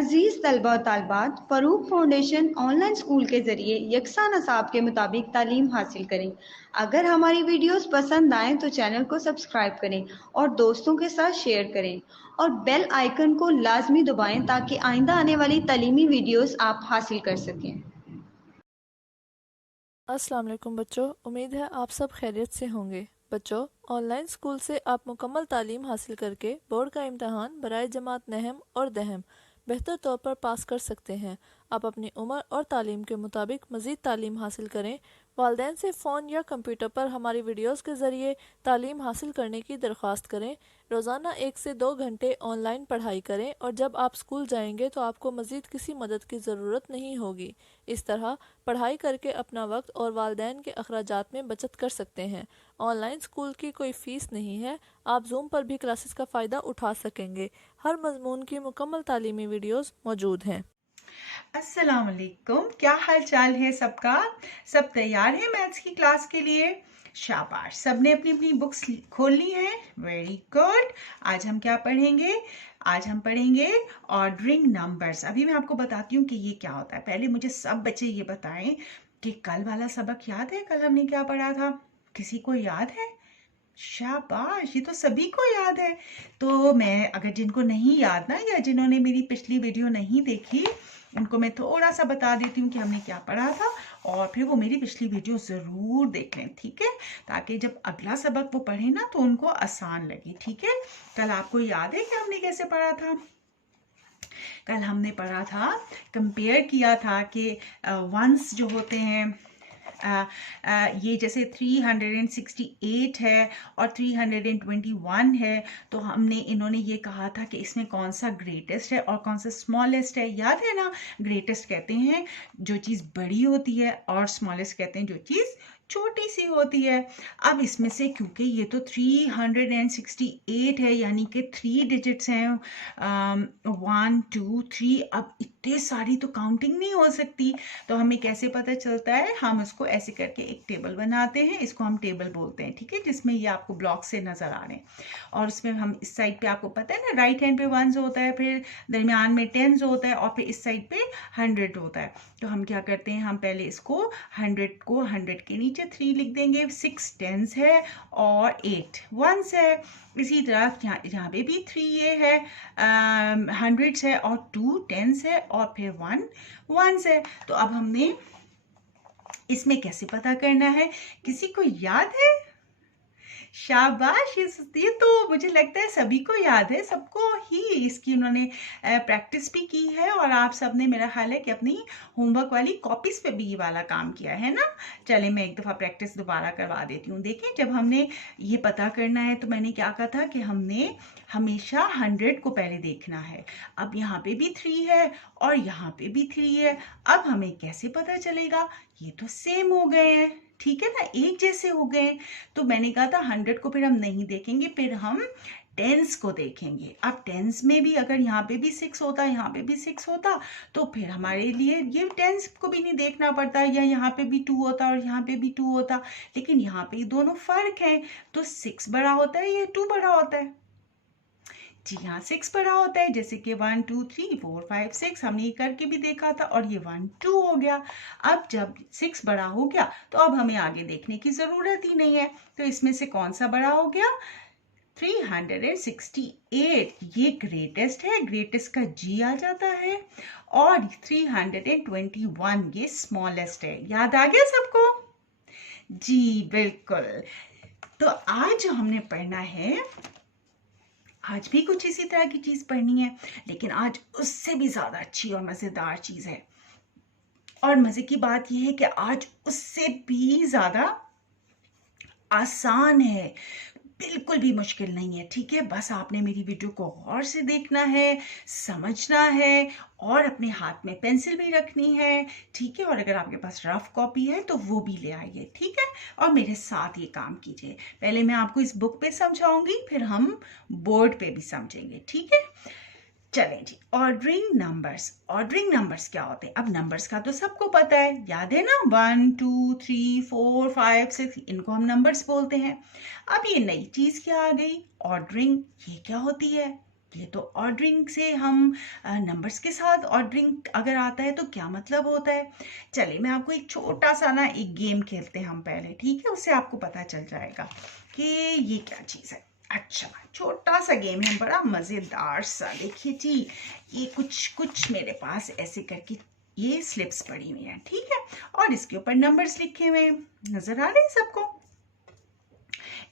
अजीज़ तलबा और तालबात, Farooq foundation online school के ज़रिए यकसा नसाब के मुताबिक तालीम हासिल करें। अगर हमारी वीडियोस पसंद आएँ तो चैनल को सब्सक्राइब करें और दोस्तों के साथ शेयर करें और बेल आइकन को लाजमी दबाएं ताकि आइंदा आने वाली तालीमी वीडियोस आप हासिल कर सकें। अस्सलाम वालेकुम बच्चों, उम्मीद है आप सब खैरियत से होंगे। बच्चों, ऑनलाइन स्कूल से आप मुकम्मल तालीम हासिल करके बोर्ड का इम्तहान बराए जमात नहम और दहम बेहतर तौर पर पास कर सकते हैं। आप अपनी उम्र और तालीम के मुताबिक मज़ीद तालीम हासिल करें। वालिदैन से फ़ोन या कंप्यूटर पर हमारी वीडियोस के ज़रिए तालीम हासिल करने की दरख्वास्त करें। रोज़ाना 1 से 2 घंटे ऑनलाइन पढ़ाई करें और जब आप स्कूल जाएंगे तो आपको मज़ीद किसी मदद की ज़रूरत नहीं होगी। इस तरह पढ़ाई करके अपना वक्त और वालिदैन के अखराजात में बचत कर सकते हैं। ऑनलाइन स्कूल की कोई फ़ीस नहीं है। आप जूम पर भी क्लासेस का फ़ायदा उठा सकेंगे। हर मजमून की मुकम्मल तालीमी वीडियोस मौजूद हैं। अस्सलाम वालेकुम, क्या हाल चाल है सबका। सब तैयार है मैथ्स की क्लास के लिए? शाबाश, सबने अपनी अपनी बुक्स खोल ली हैं। Very good. आज हम क्या पढ़ेंगे? आज हम पढ़ेंगे ऑर्डरिंग नंबर्स। अभी मैं आपको बताती हूँ कि ये क्या होता है। पहले मुझे सब बच्चे ये बताएं कि कल वाला सबक याद है? कल हमने क्या पढ़ा था? किसी को याद है? शाबाश, ये तो सभी को याद है। तो मैं, अगर जिनको नहीं याद ना, या जिन्होंने मेरी पिछली वीडियो नहीं देखी, उनको मैं थोड़ा सा बता देती हूँ कि हमने क्या पढ़ा था, और फिर वो मेरी पिछली वीडियो ज़रूर देख लें, ठीक है? ताकि जब अगला सबक वो पढ़े ना तो उनको आसान लगे, ठीक है? कल आपको याद है कि हमने कैसे पढ़ा था? कल हमने पढ़ा था, कंपेयर किया था कि वंस जो होते हैं, ये जैसे 368 है और 321 है, तो हमने, इन्होंने ये कहा था कि इसमें कौन सा ग्रेटेस्ट है और कौन सा स्मॉलेस्ट है। याद है ना? ग्रेटेस्ट कहते हैं जो चीज़ बड़ी होती है और स्मॉलेस्ट कहते हैं जो चीज़ छोटी सी होती है। अब इसमें से, क्योंकि ये तो 368 है, यानी कि 3 डिजिट्स हैं, 1 2 3, अब इतने सारी तो काउंटिंग नहीं हो सकती। तो हमें कैसे पता चलता है? हम उसको ऐसे करके एक टेबल बनाते हैं, इसको हम टेबल बोलते हैं, ठीक है? जिसमें ये आपको ब्लॉक से नज़र आ रहे हैं, और उसमें हम इस साइड पे, आपको पता है ना, राइट हैंड पे 1 होता है, फिर दरमियान में 10 होता है, और फिर इस साइड पे 100 होता है। तो हम क्या करते हैं, हम पहले इसको 100 को 100 के नीचे 3 लिख देंगे। 6 10s है और 8 1s है। इसी तरह यहाँ पे भी 3 ये है, 100s है और 2 10s है और फिर 1 1s है। तो अब हमने इसमें कैसे पता करना है? किसी को याद है? शाबाश, ये तो मुझे लगता है सभी को याद है, सबको ही इसकी उन्होंने प्रैक्टिस भी की है, और आप सब ने, मेरा ख्याल है कि अपनी होमवर्क वाली कॉपीज पे भी ये वाला काम किया है ना। चले, मैं एक दफ़ा प्रैक्टिस दोबारा करवा देती हूँ। देखें, जब हमने ये पता करना है तो मैंने क्या कहा था कि हमने हमेशा 100 को पहले देखना है। अब यहाँ पे भी 3 है और यहाँ पे भी 3 है। अब हमें कैसे पता चलेगा? ये तो सेम हो गए हैं, ठीक है ना, एक जैसे हो गए। तो मैंने कहा था 100 को फिर हम नहीं देखेंगे, फिर हम टेंस को देखेंगे। अब टेंस में भी अगर यहाँ पे भी 6 होता, यहाँ पे भी 6 होता, तो फिर हमारे लिए ये टेंस को भी नहीं देखना पड़ता, या यहाँ पे भी 2 होता और यहाँ पे भी 2 होता। लेकिन यहाँ पे दोनों फर्क है, तो 6 बड़ा होता है या 2 बड़ा होता है? जी हाँ, 6 बड़ा होता है। जैसे कि 1 2 3 4 5 6 हमने ये करके भी देखा था, और ये 1 2 हो गया। अब जब 6 बड़ा हो गया तो अब हमें आगे देखने की ज़रूरत ही नहीं है। तो इसमें से कौन सा बड़ा हो गया? 368, ये ग्रेटेस्ट है, ग्रेटेस्ट का जी आ जाता है, और 321 ये स्मॉलेस्ट है। याद आ गया सबको? जी बिल्कुल। तो आज जो हमने पढ़ना है, आज भी कुछ इसी तरह की चीज पढ़नी है, लेकिन आज उससे भी ज्यादा अच्छी और मजेदार चीज है। और मजे की बात यह है कि आज उससे भी ज्यादा आसान है, बिल्कुल भी मुश्किल नहीं है, ठीक है? बस आपने मेरी वीडियो को गौर से देखना है, समझना है, और अपने हाथ में पेंसिल भी रखनी है, ठीक है? और अगर आपके पास रफ कॉपी है तो वो भी ले आइए, ठीक है? और मेरे साथ ये काम कीजिए। पहले मैं आपको इस बुक पे समझाऊंगी, फिर हम बोर्ड पे भी समझेंगे, ठीक है? चलें जी, ऑर्डरिंग नंबर्स। ऑर्डरिंग नंबर्स क्या होते हैं? अब नंबर्स का तो सबको पता है, याद है ना, 1 2 3 4 5 6, इनको हम नंबर्स बोलते हैं। अब ये नई चीज क्या आ गई? ऑर्डरिंग। ये क्या होती है? ये तो ऑर्डरिंग से हम नंबर्स के साथ ऑर्डरिंग अगर आता है तो क्या मतलब होता है। चलिए मैं आपको एक छोटा सा ना एक गेम खेलते हैं हम पहले, ठीक है, उससे आपको पता चल जाएगा कि ये क्या चीज़ है। अच्छा, छोटा सा गेम है, बड़ा मज़ेदार सा। देखिए जी, ये कुछ मेरे पास ऐसे करके ये स्लिप्स पड़ी हुई हैं, ठीक है, और इसके ऊपर नंबर्स लिखे हुए हैं, नज़र आ रहे हैं सबको।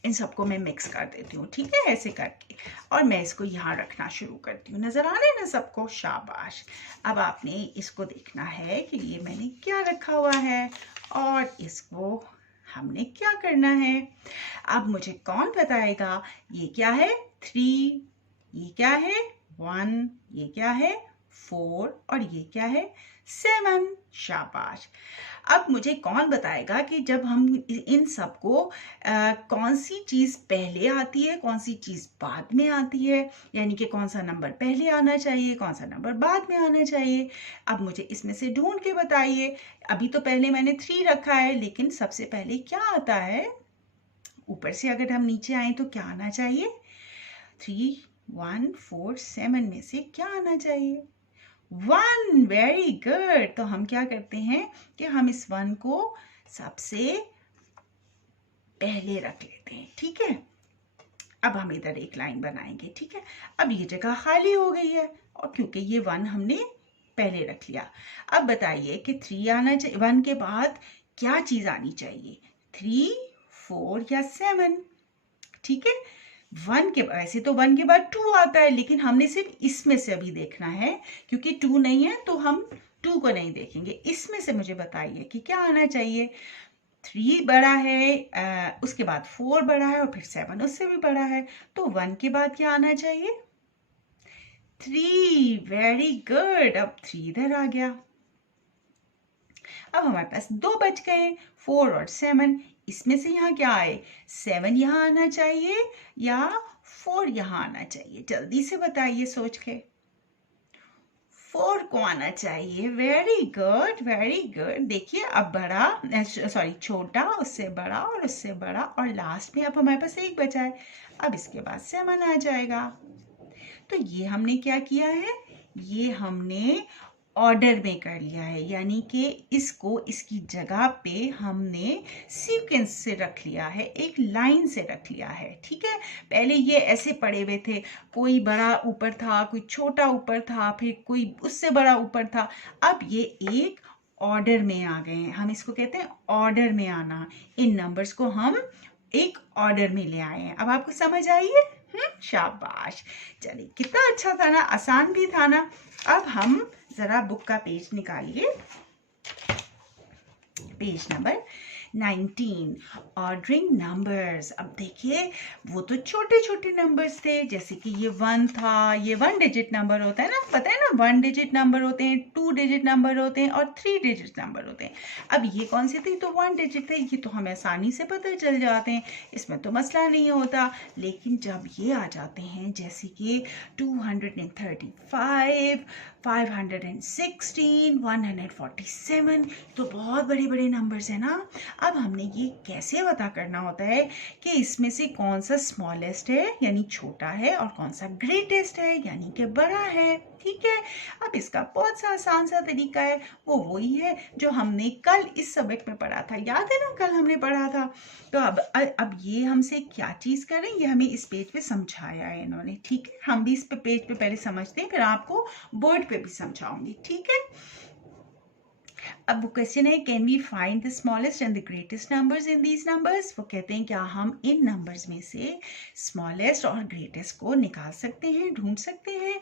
इन सबको मैं मिक्स कर देती हूँ, ठीक है, ऐसे करके, और मैं इसको यहाँ रखना शुरू करती हूँ। नज़र आ रहे हैं ना सबको, शाबाश। अब आपने इसको देखना है कि ये मैंने क्या रखा हुआ है और इसको हमने क्या करना है। अब मुझे कौन बताएगा ये क्या है 3, ये क्या है 1, ये क्या है 4 और ये क्या है 7। शाबाश। अब मुझे कौन बताएगा कि जब हम इन सबको कौन सी चीज़ पहले आती है, कौन सी चीज़ बाद में आती है, यानी कि कौन सा नंबर पहले आना चाहिए, कौन सा नंबर बाद में आना चाहिए। अब मुझे इसमें से ढूंढ के बताइए। अभी तो पहले मैंने 3 रखा है, लेकिन सबसे पहले क्या आता है, ऊपर से अगर हम नीचे आए तो क्या आना चाहिए, 3, 1, 4, 7 में से क्या आना चाहिए, 1। Very good. तो हम क्या करते हैं कि हम इस 1 को सबसे पहले रख लेते हैं, ठीक है। अब हम इधर एक लाइन बनाएंगे, ठीक है। अब ये जगह खाली हो गई है, और क्योंकि ये 1 हमने पहले रख लिया। अब बताइए कि 3 आना चाहिए, 1 के बाद क्या चीज़ आनी चाहिए, 3, 4 या 7, ठीक है। 1 के ऐसे तो 1 के बाद 2 आता है, लेकिन हमने सिर्फ इसमें से अभी देखना है, क्योंकि 2 नहीं है तो हम 2 को नहीं देखेंगे। इसमें से मुझे बताइए कि क्या आना चाहिए। 3 बड़ा है, उसके बाद 4 बड़ा है, और फिर 7 उससे भी बड़ा है, तो 1 के बाद क्या आना चाहिए, 3। Very good. अब 3 इधर आ गया। अब हमारे पास 2 बच गए, 4 और 7। इसमें से यहाँ क्या आए, 7 यहाँ आना चाहिए या 4 यहाँ आना चाहिए, जल्दी से बताइए सोच के। 4 को आना चाहिए। Very good, very good. देखिए अब बड़ा, सॉरी छोटा, उससे बड़ा और उससे बड़ा, और लास्ट में अब हमारे पास 1 बचा है। अब इसके बाद 7 आ जाएगा। तो ये हमने क्या किया है, ये हमने ऑर्डर में कर लिया है, यानी कि इसको इसकी जगह पे हमने सीक्वेंस से रख लिया है, एक लाइन से रख लिया है, ठीक है। पहले ये ऐसे पड़े हुए थे, कोई बड़ा ऊपर था, कोई छोटा ऊपर था, फिर कोई उससे बड़ा ऊपर था। अब ये एक ऑर्डर में आ गए हैं, हम इसको कहते हैं ऑर्डर में आना। इन नंबर्स को हम एक ऑर्डर में ले आए हैं। अब आपको समझ आई है? शाबाश। चलिए, कितना अच्छा था ना, आसान भी था ना। अब हम जरा बुक का पेज निकालिए, पेज नंबर 19, ऑर्डरिंग नंबर्स। अब देखिए, वो तो छोटे छोटे नंबर्स थे, जैसे कि ये 1 था, ये 1 डिजिट नंबर होता है ना, पता है ना, 1 डिजिट नंबर होते हैं, 2 डिजिट नंबर होते हैं और 3 डिजिट नंबर होते हैं। अब ये कौन से थे, तो 1 डिजिट थे, ये तो हमें आसानी से पता चल जाते हैं, इसमें तो मसला नहीं होता। लेकिन जब ये आ जाते हैं जैसे कि 235, 516, 147, तो बहुत बड़े बड़े नंबर्स हैं ना। अब हमने ये कैसे पता करना होता है कि इसमें से कौन सा स्मॉलेस्ट है यानी छोटा है, और कौन सा ग्रेटेस्ट है यानी कि बड़ा है, ठीक है। अब इसका बहुत सा आसान सा तरीका है, वो वही है जो हमने कल इस सबक में पढ़ा था, याद है ना, कल हमने पढ़ा था। तो अब ये हमसे क्या चीज़ करें, ये हमें इस पेज पे समझाया है इन्होंने, ठीक है। हम भी इस पेज पे पहले समझते हैं, फिर आपको बोर्ड पे भी समझाऊंगी, ठीक है। अब वो क्वेश्चन है, can we find the smallest and the greatest numbers in these numbers. वो कहते हैं क्या हम इन नंबर्स में से स्मॉलेस्ट और ग्रेटेस्ट को निकाल सकते हैं, ढूंढ सकते हैं।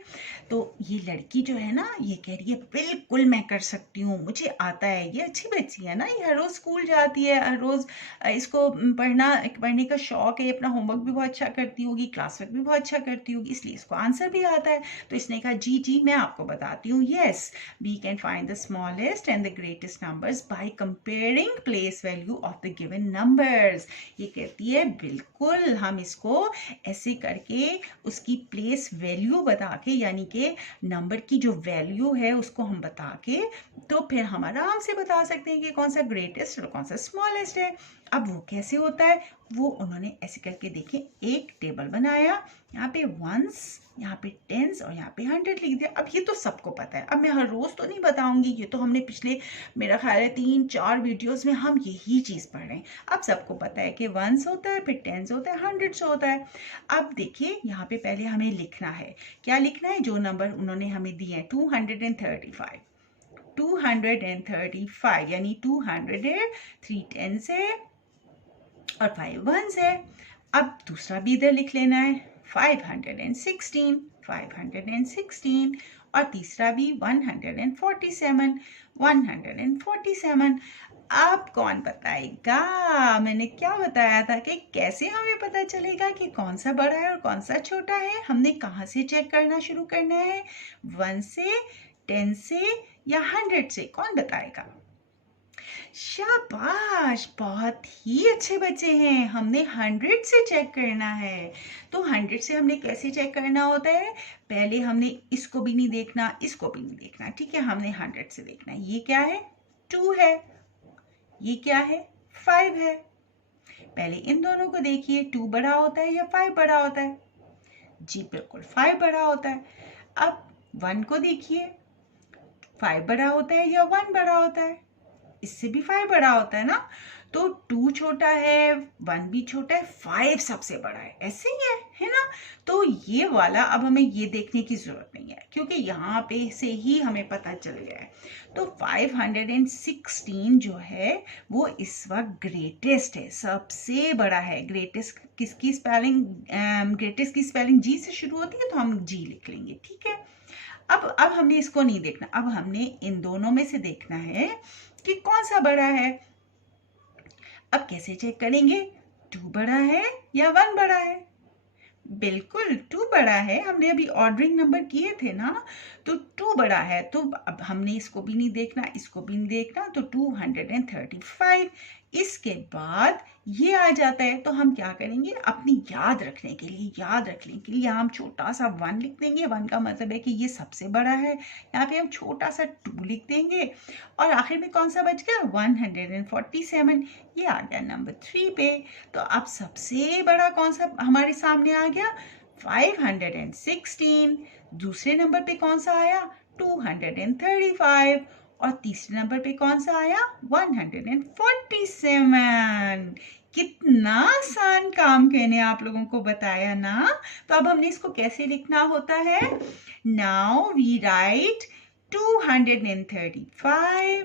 तो ये लड़की जो है ना, ये कह रही है बिल्कुल मैं कर सकती हूँ, मुझे आता है। ये अच्छी बच्ची है ना, ये हर रोज़ स्कूल जाती है, हर रोज़ इसको पढ़ने का शौक है, अपना होमवर्क भी बहुत अच्छा करती होगी, क्लास वर्क भी बहुत अच्छा करती होगी, इसलिए इसको आंसर भी आता है। तो इसने कहा जी मैं आपको बताती हूँ, yes we can find the smallest and the greatest numbers by comparing place value of the given numbers. ये कहती है बिल्कुल हम इसको ऐसे करके उसकी प्लेस वैल्यू बता के, यानी कि नंबर की जो वैल्यू है उसको हम बता के, तो फिर हम आराम से बता सकते हैं कि कौन सा ग्रेटेस्ट और कौन सा स्मॉलेस्ट है। अब वो कैसे होता है, वो उन्होंने ऐसे करके देखें, एक टेबल बनाया, यहाँ पे वंस, यहाँ पे टेंस और यहाँ पे 100 लिख दिया। अब ये तो सबको पता है, अब मैं हर रोज तो नहीं बताऊंगी, ये तो हमने पिछले मेरा ख्याल है 3-4 वीडियोस में हम यही चीज पढ़ रहे हैं। अब सबको पता है कि वंस होता है, फिर टेंस होता है, 100 होता है। अब देखिए यहाँ पे पहले हमें लिखना है, क्या लिखना है, जो नंबर उन्होंने हमें दिए हैं, 235 यानी 200 है, 3 टेंस है और 5 वंस है। अब दूसरा भी इधर लिख लेना है, 516 और तीसरा भी 147। अब कौन बताएगा, मैंने क्या बताया था कि कैसे हमें पता चलेगा कि कौन सा बड़ा है और कौन सा छोटा है। हमने कहाँ से चेक करना शुरू करना है, 1 से, 10 से या 100 से, कौन बताएगा। शाबाश, बहुत ही अच्छे बच्चे हैं। हमने 100 से चेक करना है। तो 100 से हमने कैसे चेक करना होता है, पहले हमने इसको भी नहीं देखना, इसको भी नहीं देखना, ठीक है, हमने 100 से देखना है। ये क्या है, 2 है, ये क्या है, 5 है। पहले इन दोनों को देखिए, 2 बड़ा होता है या 5 बड़ा होता है, जी बिल्कुल 5 बड़ा होता है। अब 1 को देखिए, 5 बड़ा होता है या 1 बड़ा होता है, इससे भी 5 बड़ा होता है ना। तो 2 छोटा है, 1 भी छोटा है, 5 सबसे बड़ा है, ऐसे ही है ना। तो ये वाला अब हमें ये देखने की जरूरत नहीं है, क्योंकि यहाँ पे से ही हमें पता चल गया है। तो 516 जो है वो इस वक्त ग्रेटेस्ट है, सबसे बड़ा है। ग्रेटेस्ट किसकी स्पेलिंग, ग्रेटेस्ट की स्पेलिंग जी से शुरू होती है, तो हम जी लिख लेंगे, ठीक है। अब हमने इसको नहीं देखना, अब हमने इन दोनों में से देखना है कि कौन सा बड़ा है। अब कैसे चेक करेंगे, 2 बड़ा है या 1 बड़ा है, बिल्कुल 2 बड़ा है। हमने अभी ऑर्डरिंग नंबर किए थे ना, तो 2 बड़ा है। तो अब हमने इसको भी नहीं देखना, इसको भी नहीं देखना, तो 235। इसके बाद ये आ जाता है, तो हम क्या करेंगे, अपनी याद रखने के लिए हम छोटा सा 1 लिख देंगे। 1 का मतलब है कि ये सबसे बड़ा है। यहाँ पे हम छोटा सा 2 लिख देंगे और आखिर में कौन सा बच गया, 147। ये आ गया नंबर 3 पे। तो अब सबसे बड़ा कौन सा हमारे सामने आ गया, 516। दूसरे नंबर पे कौन सा आया, 235 और तीसरे नंबर पे कौन सा आया, 147। कितना आसान काम मैंने आप लोगों को बताया ना। तो अब हमने इसको कैसे लिखना होता है, now we write 235,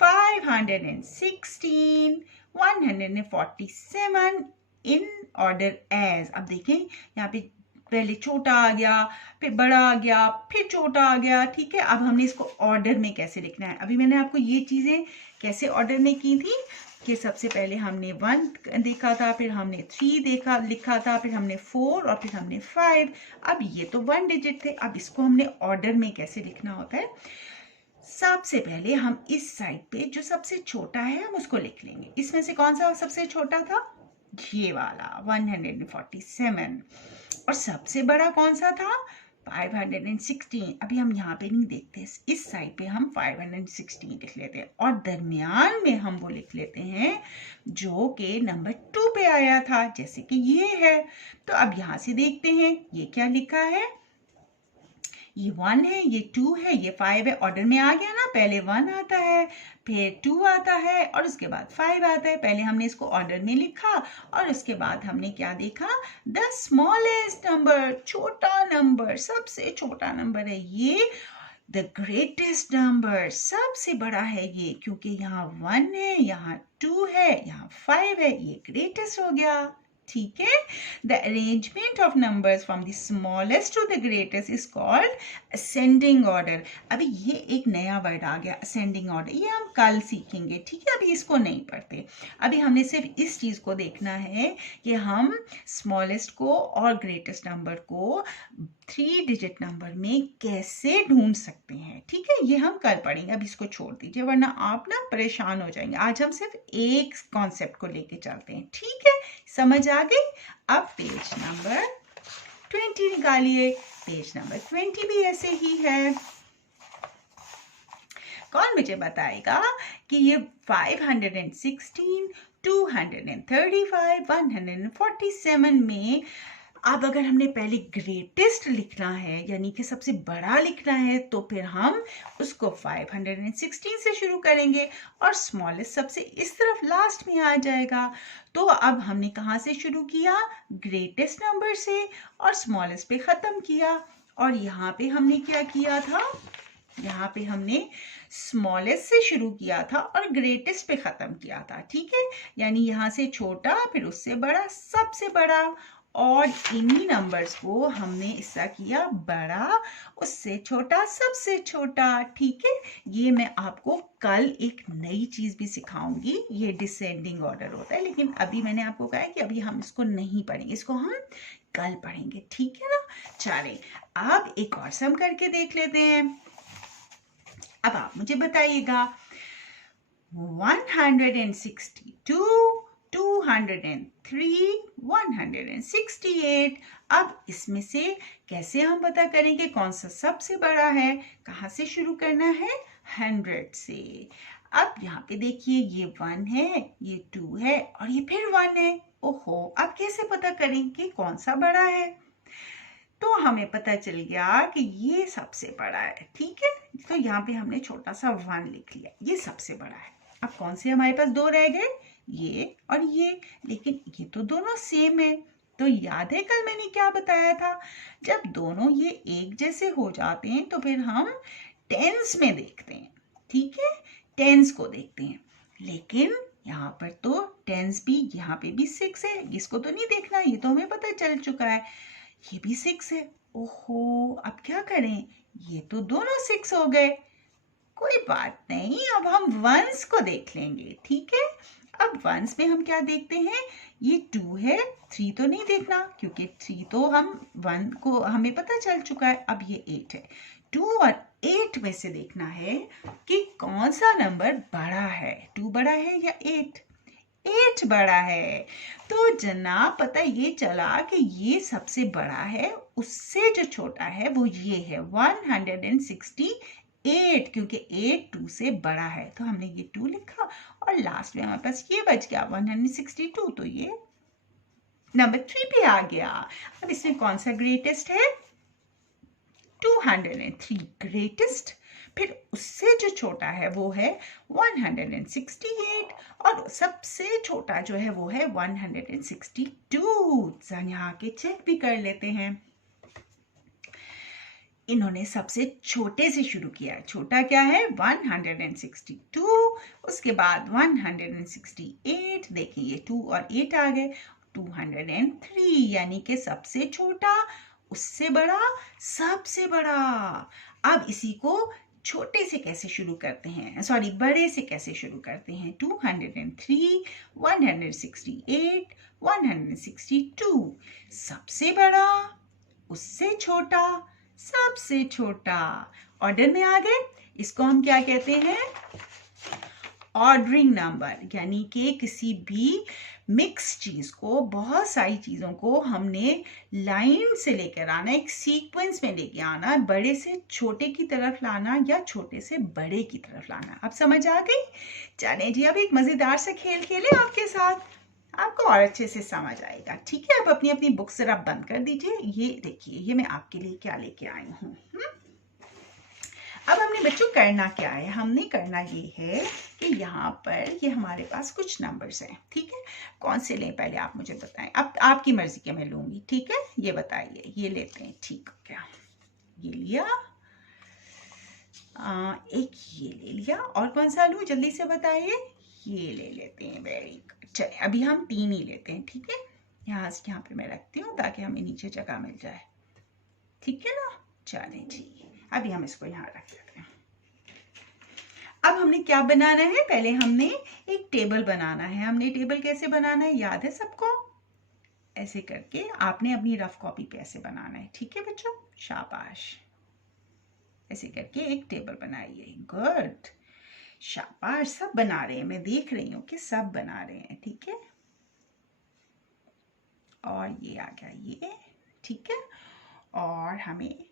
516, 147 in order as. अब देखें यहाँ पे पहले छोटा आ गया, फिर बड़ा आ गया, फिर छोटा आ गया, ठीक है। अब हमने इसको ऑर्डर में कैसे लिखना है, अभी मैंने आपको ये चीजें कैसे ऑर्डर में की थी कि सबसे पहले हमने 1 देखा था, फिर हमने 3 लिखा था, फिर हमने 4 और फिर हमने 5। अब ये तो 1 डिजिट थे, अब इसको हमने ऑर्डर में कैसे लिखना होता है, सबसे पहले हम इस साइड पे जो सबसे छोटा है हम उसको लिख लेंगे। इसमें से कौन सा सबसे छोटा था, ये वाला 147। और सबसे बड़ा कौन सा था, 516। अभी हम यहाँ पे नहीं देखते, इस साइड पे हम 516 लिख लेते हैं और दरमियान में हम वो लिख लेते हैं जो कि नंबर 2 पे आया था, जैसे कि ये है। तो अब यहाँ से देखते हैं ये क्या लिखा है, ये 1 है, ये 2 है, ये 5 है। ऑर्डर में आ गया ना, पहले 1 आता है, फिर 2 आता है और उसके बाद 5 आता है। पहले हमने इसको ऑर्डर में लिखा और उसके बाद हमने क्या देखा, द स्मॉलेस्ट नंबर, छोटा नंबर, सबसे छोटा नंबर है ये। द ग्रेटेस्ट नंबर, सबसे बड़ा है ये, क्योंकि यहाँ 1 है, यहाँ 2 है, यहाँ 5 है, ये ग्रेटेस्ट हो गया, ठीक है। The arrangement of numbers from the smallest to the greatest is called ascending order. अभी ये एक नया वर्ड आ गया, असेंडिंग ऑर्डर, ये हम कल सीखेंगे, ठीक है, अभी इसको नहीं पढ़ते। अभी हमने सिर्फ इस चीज को देखना है कि हम स्मॉलेस्ट को और ग्रेटेस्ट नंबर को 3 डिजिट नंबर में कैसे ढूंढ सकते हैं, ठीक है, ये हम कल पढ़ेंगे। अब इसको छोड़ दीजिए वरना आप ना परेशान हो जाएंगे। आज हम सिर्फ एक कॉन्सेप्ट को लेके चलते हैं, ठीक है, समझ आ गई। अब पेज नंबर 20 निकालिए। पेज नंबर 20 भी ऐसे ही है। कौन मुझे बताएगा कि ये 516 235, 147 में अब अगर हमने पहले ग्रेटेस्ट लिखना है यानी कि सबसे बड़ा लिखना है तो फिर हम उसको 516 से शुरू करेंगे और स्मॉलेस्ट सबसे इस तरफ लास्ट में आ जाएगा। तो अब हमने कहाँ से शुरू किया? ग्रेटेस्ट नंबर से और स्मॉलेस्ट पे ख़त्म किया। और यहाँ पे हमने क्या किया था? यहाँ पे हमने स्मॉलेस्ट से शुरू किया था और ग्रेटेस्ट पे ख़त्म किया था। ठीक है, यानी यहाँ से छोटा फिर उससे बड़ा सबसे बड़ा, और इन्हीं नंबर्स को हमने इसका किया बड़ा उससे छोटा सबसे छोटा। ठीक है, ये मैं आपको कल एक नई चीज़ भी सिखाऊंगी, ये डिसेंडिंग ऑर्डर होता है, लेकिन अभी मैंने आपको कहा है कि अभी हम इसको नहीं पढ़ेंगे, इसको हम कल पढ़ेंगे। ठीक है ना? चलें, अब एक और सम करके देख लेते हैं। अब आप मुझे बताइएगा 162, 203, 168। अब इसमें से कैसे हम पता करेंगे कौन सा सबसे बड़ा है? कहाँ से शुरू करना है? 100 से। अब यहाँ पे देखिए, ये 1 है, ये 2 है और ये फिर 1 है। ओहो, अब कैसे पता करेंगे कौन सा बड़ा है? तो हमें पता चल गया कि ये सबसे बड़ा है। ठीक है, तो यहाँ पे हमने छोटा सा 1 लिख लिया, ये सबसे बड़ा है। अब कौन से हमारे पास दो रह गए? ये और ये, लेकिन ये तो दोनों सेम है। तो याद है कल मैंने क्या बताया था? जब दोनों ये एक जैसे हो जाते हैं तो फिर हम टेंस में देखते हैं। ठीक है, टेंस को देखते हैं, लेकिन यहाँ पर तो टेंस भी, यहाँ पे भी 6 है, इसको तो नहीं देखना, ये तो हमें पता चल चुका है। ये भी 6 है। ओहो, अब क्या करें? ये तो दोनों 6 हो गए। कोई बात नहीं, अब हम वंस को देख लेंगे। ठीक है, अब वंस में हम क्या देखते हैं? ये 2 है, 3 तो नहीं देखना क्योंकि 3 तो हम 1 को हमें पता चल चुका है। अब ये 8 है, 2 और 8 में से देखना है कि कौन सा नंबर बड़ा है, 2 बड़ा है या 8? 8 बड़ा है। तो जनाब पता ये चला कि ये सबसे बड़ा है, उससे जो छोटा है वो ये है 168, क्योंकि 8 2 से बड़ा है तो हमने ये 2 लिखा और लास्ट में हमारे पास ये बच गया 162, तो ये नंबर 3 पे आ गया। अब इसमें कौन सा ग्रेटेस्ट है? 203 ग्रेटेस्ट, फिर उससे जो छोटा है वो है 168 और सबसे छोटा जो है वो है 162। यहाँ के चेक भी कर लेते हैं। इन्होंने सबसे छोटे से शुरू किया। छोटा क्या है? 162, उसके बाद 168, देखिए ये 2 और 8 आ गए, 203, यानी कि सबसे छोटा उससे बड़ा सबसे बड़ा। अब इसी को छोटे से कैसे शुरू करते हैं, सॉरी बड़े से कैसे शुरू करते हैं? 203, 168, 162, सबसे बड़ा उससे छोटा सबसे छोटा। ऑर्डर में आ गए। इसको हम क्या कहते हैं? ऑर्डरिंग नंबर, यानी कि किसी भी मिक्स चीज को, बहुत सारी चीजों को हमने लाइन से लेकर आना, एक सीक्वेंस में लेके आना, बड़े से छोटे की तरफ लाना या छोटे से बड़े की तरफ लाना। अब समझ आ गई? चलें जी, अब एक मजेदार सा खेल खेले आपके साथ, आपको और अच्छे से समझ आएगा। ठीक है, अब अपनी अपनी बुक्स जरा बंद कर दीजिए। ये देखिए, ये मैं आपके लिए क्या लेके आई हूँ। अब हमने बच्चों करना क्या है? हमने करना ये है कि यहाँ पर ये हमारे पास कुछ नंबर्स हैं। ठीक है, कौन से लें पहले आप मुझे बताएं। अब आपकी मर्जी के मैं लूंगी। ठीक है, ये बताइए, ये लेते हैं। ठीक हो गया, ये लिया, एक ये ले लिया, और कौन सा लूं जल्दी से बताइए। ये ले लेते हैं। Very good. चलिए, अभी हम 3 ही लेते हैं। ठीक है, यहाँ पे मैं रखती हूँ ताकि हमें नीचे जगह मिल जाए। ठीक है ना? चलें जी, अभी हम इसको यहाँ रख देते हैं। अब हमने क्या बनाना है? पहले हमने एक टेबल बनाना है। हमने टेबल कैसे बनाना है याद है सबको? ऐसे करके आपने अपनी रफ कॉपी पे ऐसे बनाना है। ठीक है बच्चों, शाबाश। ऐसे करके एक टेबल बनाइए। गुड, शाबाश, सब बना रहे हैं। मैं देख रही हूँ कि सब बना रहे हैं। ठीक है, और ये आ गया ये। ठीक है, और हमें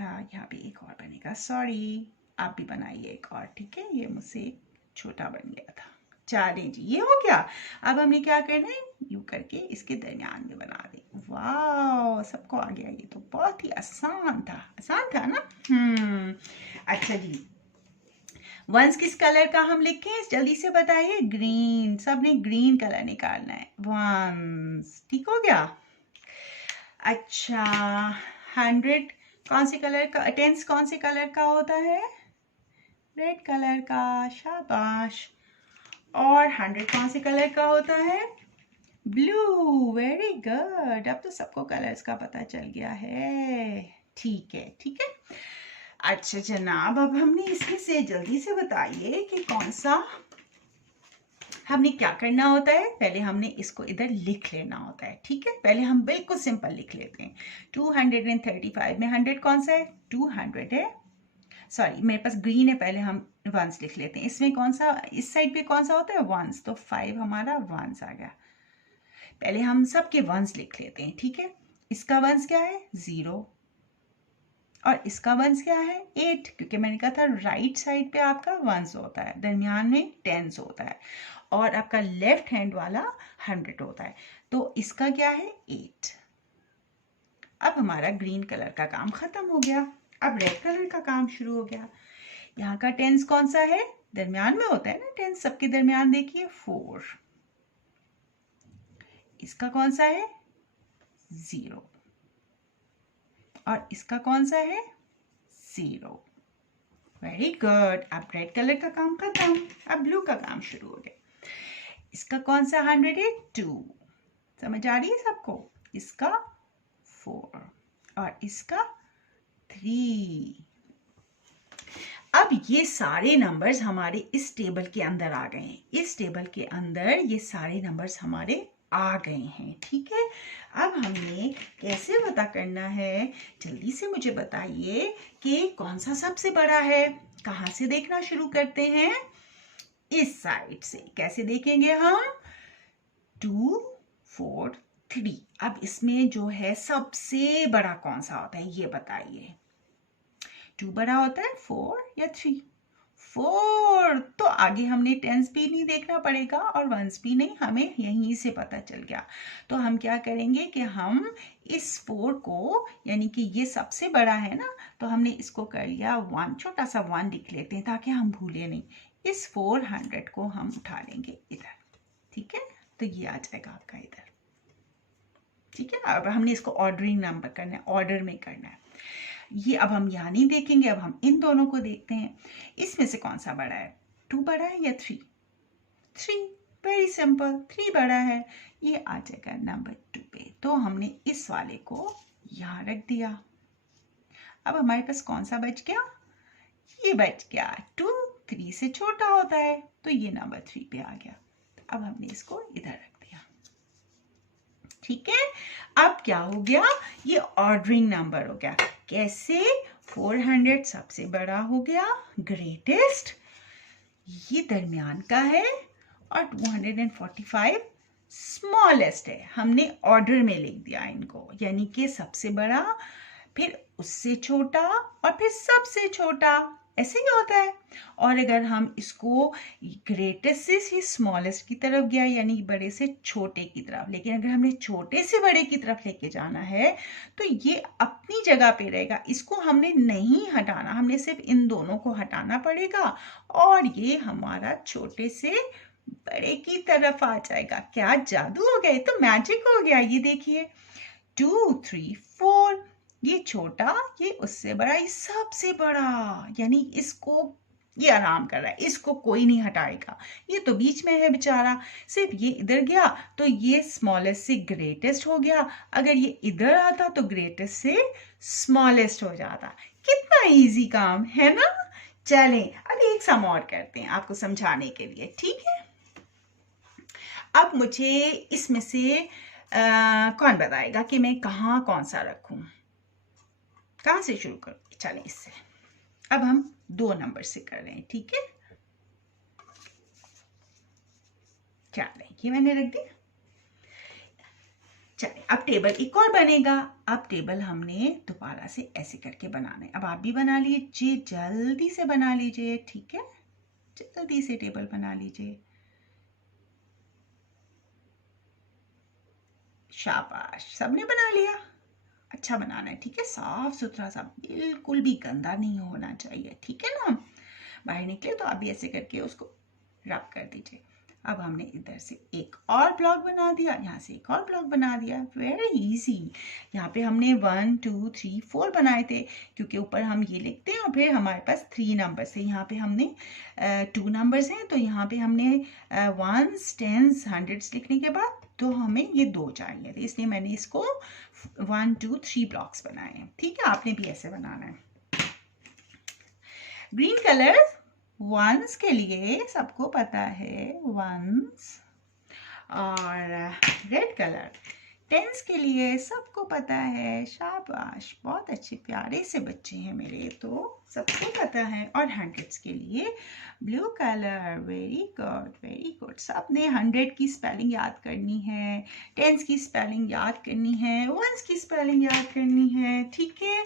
यहाँ पे एक और बनेगा। सॉरी, आप भी बनाइए एक और। ठीक है, ये मुझसे छोटा बन गया था। चलें जी, ये हो गया। अब हमने क्या करना है, यूं करके इसके दरमियान में बना दे। वाह, सबको आ गया। ये तो बहुत ही आसान था ना। अच्छा जी, वंस किस कलर का हम लिखें, जल्दी से बताइए। ग्रीन, सबने ग्रीन कलर निकालना है। वंस, ठीक हो गया। अच्छा, 100 कौन से कलर का, टेंस कौन से कलर का होता है, रेड कलर का, शाबाश। और 100 कौन से कलर का होता है, ब्लू, वेरी गुड। अब तो सबको कलर्स का पता चल गया है। ठीक है, ठीक है। अच्छा जनाब, अब हमने इसमें से जल्दी से बताइए कि कौन सा, हमने क्या करना होता है। पहले हमने इसको इधर लिख लेना होता है, ठीक है। पहले हम बिल्कुल सिंपल लिख लेते हैं। 235 में 100 कौन सा है, 200 है। सॉरी, मेरे पास ग्रीन है, पहले हम वंस लिख लेते हैं। इसमें कौन सा, इस साइड पे कौन सा होता है, वंस, तो 5 हमारा वंस आ गया। पहले हम सबके वंस लिख लेते हैं, ठीक है। इसका वंस क्या है, 0, और इसका वंस क्या है, 8, क्योंकि मैंने कहा था राइट साइड पे आपका वंस होता है, दरमियान में टेंस होता है, और आपका लेफ्ट हैंड वाला 100 होता है। तो इसका क्या है, 8। अब हमारा ग्रीन कलर का काम खत्म हो गया। अब रेड कलर का काम शुरू हो गया। यहाँ का टेंस कौन सा है, दरमियान में होता है ना टेंस, सबके दरमियान देखिए 4। इसका कौन सा है, 0, और इसका कौन सा है, 0। Very good. अब रेड कलर का काम खत्म, अब ब्लू का काम शुरू हो गया। इसका कौन सा 100 है, 2, समझ आ रही है सबको। इसका 4 और इसका 3। अब ये सारे नंबर्स हमारे इस टेबल के अंदर आ गए हैं। इस टेबल के अंदर ये सारे नंबर्स हमारे आ गए हैं, ठीक है। अब हमने कैसे पता करना है, जल्दी से मुझे बताइए कि कौन सा सबसे बड़ा है। कहाँ से देखना शुरू करते हैं, इस साइड से। कैसे देखेंगे हम, 2, 4, 3। अब इसमें जो है सबसे बड़ा कौन सा होता है, ये बताइए। 2 बड़ा होता है 4 या 3, 4। तो आगे हमने टेंस भी नहीं देखना पड़ेगा और वंस भी नहीं, हमें यहीं से पता चल गया। तो हम क्या करेंगे कि हम इस 4 को, यानी कि ये सबसे बड़ा है ना, तो हमने इसको कर लिया 1, छोटा सा 1 लिख लेते हैं ताकि हम भूले नहीं। इस 400 को हम उठा लेंगे इधर, ठीक है। तो ये आ जाएगा आपका इधर, ठीक है। अब हमने इसको ऑर्डरिंग नंबर करना है, ऑर्डर में करना है। ये अब हम यहाँ नहीं देखेंगे, अब हम इन दोनों को देखते हैं। इसमें से कौन सा बड़ा है, 2 बड़ा है या 3, 3, वेरी सिंपल, 3 बड़ा है। ये आ जाएगा नंबर 2 पे। तो हमने इस वाले को यहाँ रख दिया। अब हमारे पास कौन सा बच गया, ये बच गया 2, 3 से छोटा होता है, तो ये नंबर 3 पे आ गया। अब हमने इसको इधर रख दिया, ठीक है। अब क्या हो गया, ये ऑर्डरिंग नंबर हो गया। कैसे, 400 सबसे बड़ा हो गया, ग्रेटेस्ट, ये दरमियान का है, और 245 स्मॉलेस्ट है। हमने ऑर्डर में लिख दिया इनको, यानी कि सबसे बड़ा, फिर उससे छोटा, और फिर सबसे छोटा, ऐसे ही होता है। और अगर हम इसको ग्रेटेस्ट से स्मॉलेस्ट की तरफ गया, यानी बड़े से छोटे की तरफ, लेकिन अगर हमने छोटे से बड़े की तरफ लेके जाना है तो ये अपनी जगह पे रहेगा, इसको हमने नहीं हटाना, हमने सिर्फ इन दोनों को हटाना पड़ेगा और ये हमारा छोटे से बड़े की तरफ आ जाएगा। क्या जादू हो गया, ये तो मैजिक हो गया। ये देखिए 2, 3, 4, ये छोटा, ये उससे बड़ा, ये सबसे बड़ा, यानी इसको, ये आराम कर रहा है, इसको कोई नहीं हटाएगा। ये तो बीच में है बेचारा, सिर्फ ये इधर गया तो ये स्मॉलेस्ट से ग्रेटेस्ट हो गया, अगर ये इधर आता तो ग्रेटेस्ट से स्मॉलेस्ट हो जाता। कितना इजी काम है ना। चलें अब एक सम और करते हैं आपको समझाने के लिए, ठीक है। अब मुझे इसमें से कौन बताएगा कि मैं कहाँ कौन सा रखूं, कहाँ से शुरू करूँ। चलें इससे, अब हम 2 नंबर से कर रहे हैं, ठीक है। चलें, ये मैंने रख दिया। चलें, अब टेबल एक और बनेगा। अब टेबल हमने दोबारा से ऐसे करके बनाना है। अब आप भी बना लीजिए, जल्दी से बना लीजिए, ठीक है। जल्दी से टेबल बना लीजिए। शाबाश, सबने बना लिया। अच्छा बनाना है, ठीक है, साफ सुथरा सा, बिल्कुल भी गंदा नहीं होना चाहिए, ठीक है ना। बाहर निकले तो आप भी ऐसे करके उसको रब कर दीजिए। अब हमने इधर से एक और ब्लॉक बना दिया, यहाँ से एक और ब्लॉक बना दिया, वेरी इजी। यहाँ पे हमने 1 2 3 4 बनाए थे, क्योंकि ऊपर हम ये लिखते हैं और फिर हमारे पास 3 नंबर्स है। यहाँ पे हमने 2 नंबर्स हैं, तो यहाँ पे हमने 1s 10s 100s लिखने के बाद तो हमें ये 2 चाहिए थे, इसलिए मैंने इसको 1 2 3 ब्लॉक्स बनाए हैं, ठीक है। आपने भी ऐसे बनाना है। ग्रीन कलर वंस के लिए सबको पता है, वंस, और रेड कलर टेंस के लिए सबको पता है। शाबाश, बहुत अच्छे प्यारे से बच्चे हैं मेरे, तो सबको पता है। और हंड्रेड्स के लिए blue colour, very good very good. सबने 100 की स्पेलिंग याद करनी है, टेंस की स्पेलिंग याद करनी है, वंस की स्पेलिंग याद करनी है, ठीक है।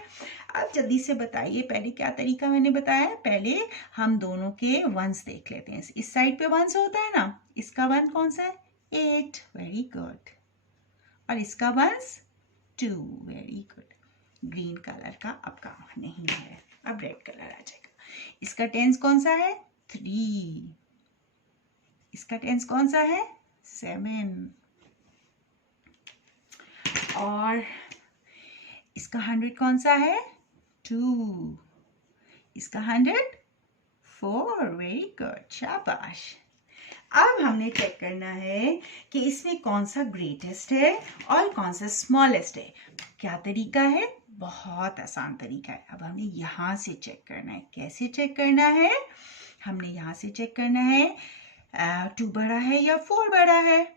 अब जल्दी से बताइए, पहले क्या तरीका मैंने बताया। पहले हम दोनों के वंस देख लेते हैं। इस साइड पे वंस होता है ना, इसका वन कौन सा है, 8, वेरी गुड। और इसका once 2, very good. Green colour का अब काम नहीं है, अब रेड कलर आ जाएगा। इसका टेंस कौन सा है, 3। इसका टेंस कौन सा है, 7। और इसका 100 कौन सा है, 2। इसका 100 4, वेरी गुड, शाबाश। अब हमने चेक करना है कि इसमें कौन सा ग्रेटेस्ट है और कौन सा स्मॉलेस्ट है। क्या तरीका है, बहुत आसान तरीका है। अब हमने यहाँ से चेक करना है। कैसे चेक करना है, हमने यहाँ से चेक करना है 2 बड़ा है या 4 बड़ा है।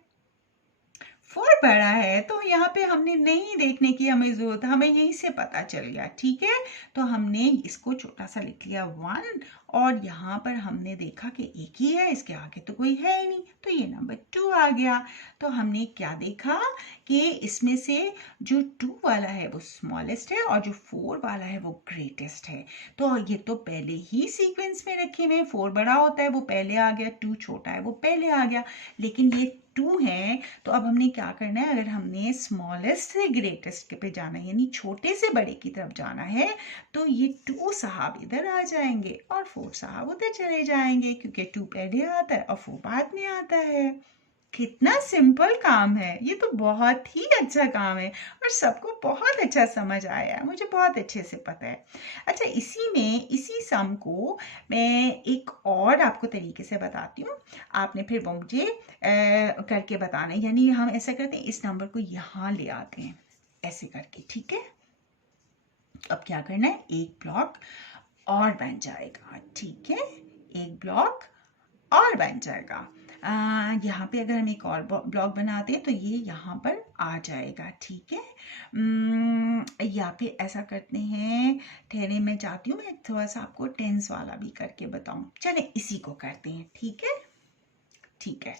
4 बड़ा है तो यहाँ पे हमने नहीं देखने की हमें जरूरत, हमें यहीं से पता चल गया, ठीक है। तो हमने इसको छोटा सा लिख लिया 1, और यहाँ पर हमने देखा कि एक ही है, इसके आगे तो कोई है ही नहीं, तो ये नंबर 2 आ गया। तो हमने क्या देखा कि इसमें से जो 2 वाला है वो स्मॉलेस्ट है और जो 4 वाला है वो ग्रेटेस्ट है। तो ये तो पहले ही सीक्वेंस में रखे हुए, 4 बड़ा होता है वो पहले आ गया, 2 छोटा है वो पहले आ गया, लेकिन ये 2 है। तो अब हमने क्या करना है, अगर हमने स्मॉलेस्ट से ग्रेटेस्ट पे जाना है, यानी छोटे से बड़े की तरफ जाना है, तो ये 2 साहब इधर आ जाएंगे और 4 साहब उधर चले जाएंगे, क्योंकि 2 पहले आता है और 4 बाद में आता है। कितना सिंपल काम है, ये तो बहुत ही अच्छा काम है और सबको बहुत अच्छा समझ आया है, मुझे बहुत अच्छे से पता है। अच्छा, इसी सम को मैं एक और आपको तरीके से बताती हूँ, आपने फिर वो मुझे करके बताना है। यानी हम ऐसा करते हैं, इस नंबर को यहाँ ले आते हैं ऐसे करके, ठीक है। अब क्या करना है, एक ब्लॉक और बन जाएगा, ठीक है, एक ब्लॉक और बन जाएगा। यहाँ पे अगर हम एक और ब्लॉक बनाते हैं तो ये यहाँ पर आ जाएगा, ठीक है। यहाँ पे ऐसा करते हैं, ठहरे मैं चाहती हूँ मैं थोड़ा सा आपको टेंस वाला भी करके बताऊँ। चले इसी को करते हैं, ठीक है, ठीक है।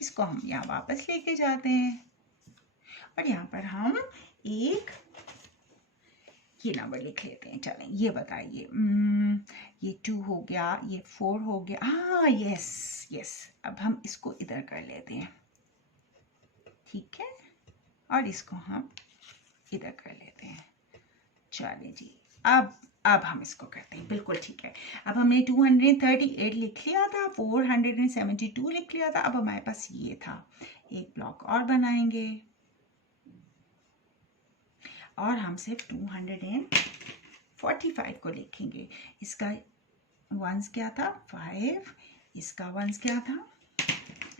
इसको हम यहाँ वापस लेके जाते हैं और यहाँ पर हम एक ये नंबर लिख लेते हैं। चलें, ये बताइए, ये 2 हो गया, ये 4 हो गया, हाँ यस यस। अब हम इसको इधर कर लेते हैं, ठीक है, और इसको हम इधर कर लेते हैं। चलिए जी, अब हम इसको करते हैं, बिल्कुल ठीक है। अब हमने 238 लिख लिया था, 472 लिख लिया था, अब हमारे पास ये था। एक ब्लॉक और बनाएंगे और हम सिर्फ 245 को लिखेंगे। इसका वंस क्या था, 5, इसका वंस क्या था,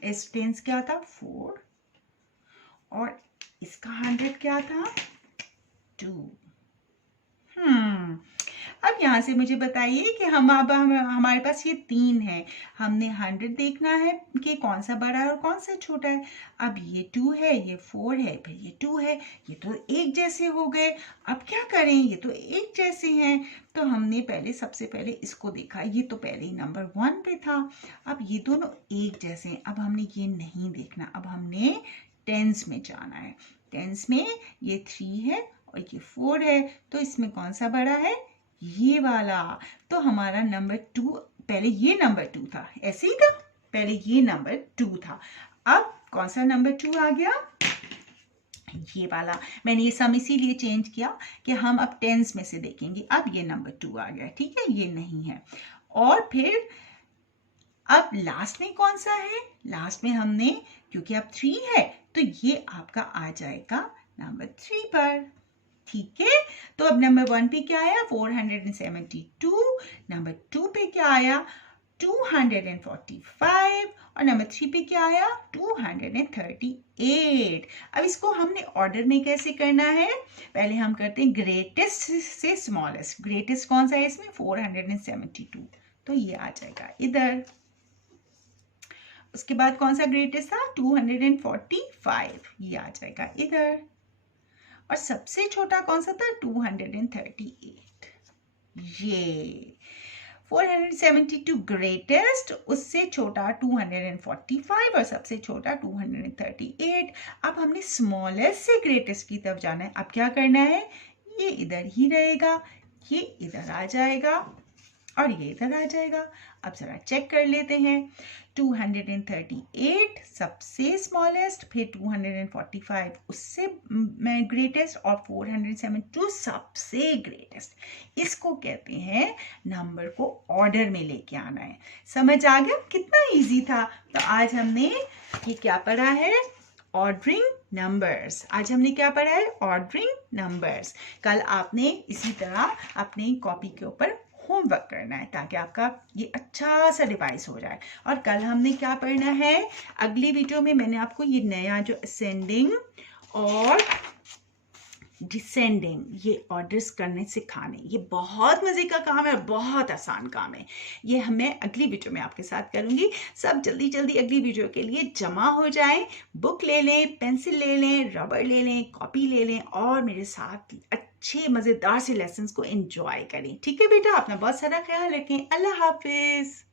इस टेंस क्या था, 4, और इसका 100 क्या था, 2। अब यहाँ से मुझे बताइए कि हमारे पास ये 3 है, हमने 100 देखना है कि कौन सा बड़ा है और कौन सा छोटा है। अब ये 2 है, ये 4 है, फिर ये 2 है, ये तो एक जैसे हो गए। अब क्या करें, ये तो एक जैसे हैं, तो हमने सबसे पहले इसको देखा, ये तो पहले ही नंबर 1 पे था। अब ये दोनों एक जैसे हैं, अब हमने ये नहीं देखना, अब हमने टेंस में जाना है। टेंस में ये 3 है और ये 4 है, तो इसमें कौन सा बड़ा है, ये वाला। तो हमारा नंबर 2, पहले ये नंबर 2 था, ऐसे ही था, पहले ये नंबर 2 था। अब कौन सा नंबर 2 आ गया, ये वाला मैंने ये सम इसीलिए चेंज किया कि हम अब टेंस में से देखेंगे। अब ये नंबर 2 आ गया, ठीक है, ये नहीं है। और फिर अब लास्ट में कौन सा है? लास्ट में हमने, क्योंकि अब 3 है तो ये आपका आ जाएगा नंबर 3 पर, ठीक है। तो अब नंबर 1 पे क्या आया? 472। नंबर 2 पे क्या आया? 245। और नंबर 3 पे क्या आया? 238। अब इसको हमने ऑर्डर में कैसे करना है? पहले हम करते हैं ग्रेटेस्ट से स्मॉलेस्ट। ग्रेटेस्ट कौन सा है इसमें? 472, तो ये आ जाएगा इधर। उसके बाद कौन सा ग्रेटेस्ट था? 245, ये आ जाएगा इधर। और सबसे छोटा कौन सा था? 238, ये 472 ग्रेटेस्ट, उससे छोटा 245 और सबसे छोटा 238। अब हमने स्मॉलेस्ट से ग्रेटेस्ट की तरफ जाना है। अब क्या करना है? ये इधर ही रहेगा, ये इधर आ जाएगा और ये इधर आ जाएगा। अब जरा चेक कर लेते हैं। 238 सबसे स्मॉलेस्ट, फिर 245 उससे ग्रेटेस्ट और 472 सबसे ग्रेटेस्ट। इसको कहते हैं नंबर को ऑर्डर में लेके आना है। समझ आ गया? कितना इजी था। तो आज हमने ये क्या पढ़ा है? Ordering numbers. आज हमने क्या पढ़ा है? Ordering numbers. कल आपने इसी तरह अपनी कॉपी के ऊपर होमवर्क करना है ताकि आपका ये अच्छा सा रिवाइज हो जाए। और कल हमने क्या पढ़ना है? अगली वीडियो में मैंने आपको ये नया जो असेंडिंग और डिसेंडिंग ये ऑर्डर्स करने सिखाने। ये बहुत मजे का काम है, बहुत आसान काम है। ये मैं अगली वीडियो में आपके साथ करूंगी। सब जल्दी जल्दी अगली वीडियो के लिए जमा हो जाएं। बुक ले लें, पेंसिल ले लें, रबर ले लें, कॉपी ले लें और मेरे साथ अच्छे मजेदार से लेसन्स को एंजॉय करें। ठीक है बेटा, अपना बहुत सारा ख्याल रखें। अल्लाह हाफिज।